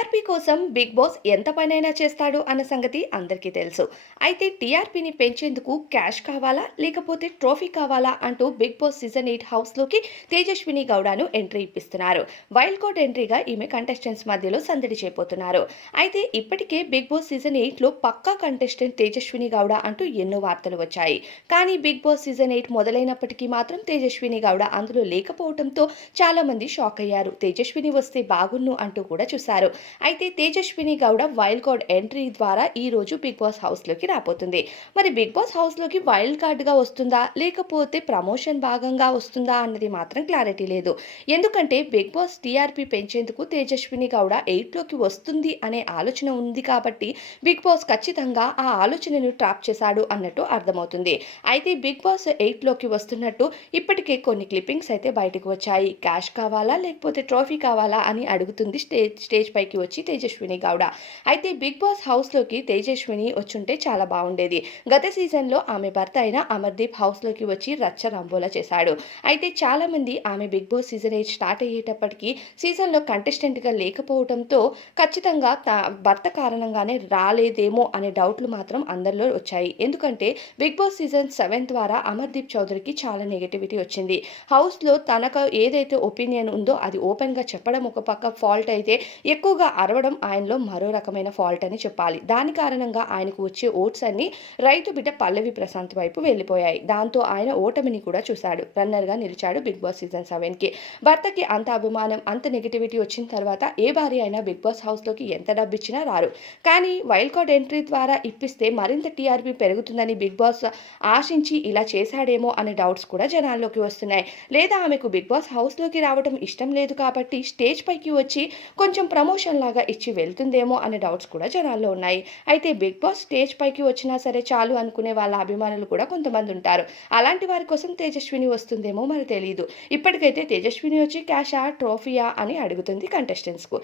TRP కోసం big boss ఎంత పనైనా చేస్తాడు అన్న సంగతి అందరికీ తెలుసు. అయితే టీఆర్పీని పెంచేందుకు క్యాష్ కావాలా? లేకపోతే ట్రోఫీ కావాలా? అంటూ బిగ్ బాస్ సీజన్ 8 హౌస్‌లోకి తేజస్విని గౌడను ఎంట్రీ ఇప్పిస్తున్నారు. వైల్డ్ కార్డ్ ఎంట్రీగా ఈమె కంటెస్టెంట్స్ మధ్యలో సందడి చేయబోతున్నారు. అయితే ఇప్పటికే బిగ్ బాస్ సీజన్ 8లో పక్కా కంటెస్టెంట్ తేజస్విని గౌడ అంటూ ఎన్నో వార్తలు వచ్చాయి. కానీ బిగ్ బాస్ సీజన్ 8 మొదలైనప్పటికీ మాత్రం తేజస్విని గౌడ అందులో లేకపోవడంతో చాలామంది షాక్ అయ్యారు. తేజస్విని వస్తే బాగున్ను అంటూ కూడా చూశారు. అయితే Tejaswini Gowda wild card entry ద్వారా ఈ రోజు బిగ్ బాస్ హౌస్‌లోకి రాబోతుంది. మరి బిగ్ బాస్ హౌస్‌లోకి వైల్డ్ కార్డ్‌గా వస్తుందా? లేకపోతే ప్రమోషన్ భాగంగా వస్తుందా? అన్నది మాత్రం క్లారిటీ లేదు. ఎందుకంటే బిగ్ బాస్ టీఆర్పీ పెంచేందుకు తేజస్విని గౌడ 8లోకి వస్తుంది అనే ఆలోచన ఉంది కాబట్టి బిగ్ బాస్ ఖచ్చితంగా ఆ ఆలోచనను ట్రాప్ చేశాడు అన్నట్టు అర్థమవుతుంది. అయితే బిగ్ బాస్ 8లోకి వస్తున్నట్టు ఇప్పటికే కొన్ని క్లిప్పింగ్స్ అయితే బయటకు వచ్చాయి. క్యాష్ కావాలా? లేకపోతే ట్రోఫీ కావాలా? అని అడుగుతుంది స్టేజ్ పైకి వచ్చి తేజస్విని గౌడ. అయితే బిగ్ బాస్ హౌస్‌లోకి తేజస్విని వచ్చుంటే చాలా బాగుండేది. గత సీజన్‌లో ఆమె భర్త అయిన అమర్దీప్ హౌస్‌లోకి వచ్చి రచ్చ రంబోలా చేశాడు. అయితే చాలామంది ఆమె బిగ్ బాస్ సీజన్ 8 స్టార్ట్ అయ్యేటప్పటికి సీజన్‌లో కంటెస్టెంట్‌గా లేకపోవడంతో ఖచ్చితంగా భర్త కారణంగానే రాలేదేమో అనే డౌట్‌లు మాత్రం అందరిలో వచ్చాయి. ఎందుకంటే బిగ్ బాస్ సీజన్ 7 ద్వారా అమర్దీప్ చౌదరికి చాలా నెగటివిటీ వచ్చింది. హౌస్‌లో తనకు ఏదైతే ఒపీనియన్ ఉందో అది ఓపెన్‌గా చెప్పడం ఒక పక్క ఫాల్ట్ అయితే ఎక్కువగా అరవడం ఆయనలో మరో రకమైన ఫాల్ట్ అని చెప్పాలి. దాని కారణంగా ఆయనకు వచ్చే ఓట్స్ అన్నీ రైతు బిడ్డ పల్లవి ప్రశాంత్ వైపు వెళ్ళిపోయాయి. దాంతో ఆయన ఓటమిని కూడా చూశాడు. రన్నర్‌గా నిలిచాడు బిగ్ బాస్ సీజన్ 7కి. భర్తకి అంత అభిమానం, అంత నెగటివిటీ వచ్చిన తర్వాత ఏ భార్య అయినా బిగ్ బాస్ హౌస్‌లోకి ఎంత డబ్బిచ్చినా రారు. కానీ వైల్డ్ కార్డ్ ఎంట్రీ ద్వారా ఇప్పిస్తే మరింత టీఆర్పీ పెరుగుతుందని బిగ్ బాస్ ఆశించి ఇలా చేశాడేమో అనే డౌట్స్ కూడా జనాల్లోకి వస్తున్నాయి. లేదా ఆమెకు బిగ్ బాస్ హౌస్‌లోకి రావడం ఇష్టం లేదు కాబట్టి స్టేజ్ పైకి వచ్చి కొంచెం ప్రమోషన్ లాగా ఇచ్చి వెళ్తుందేమో అనే డౌట్స్ కూడా జనాల్లో ఉన్నాయి. అయితే బిగ్ బాస్ స్టేజ్ పైకి వచ్చినా సరే చాలు అనుకునే వాళ్ళ అభిమానులు కూడా కొంతమంది ఉంటారు. అలాంటి వారి కోసం తేజస్విని వస్తుందేమో మరి తెలీదు. ఇప్పటికైతే తేజస్విని వచ్చి క్యాషా? ట్రోఫీయా? అని అడుగుతుంది కంటెస్టెంట్స్‌కు.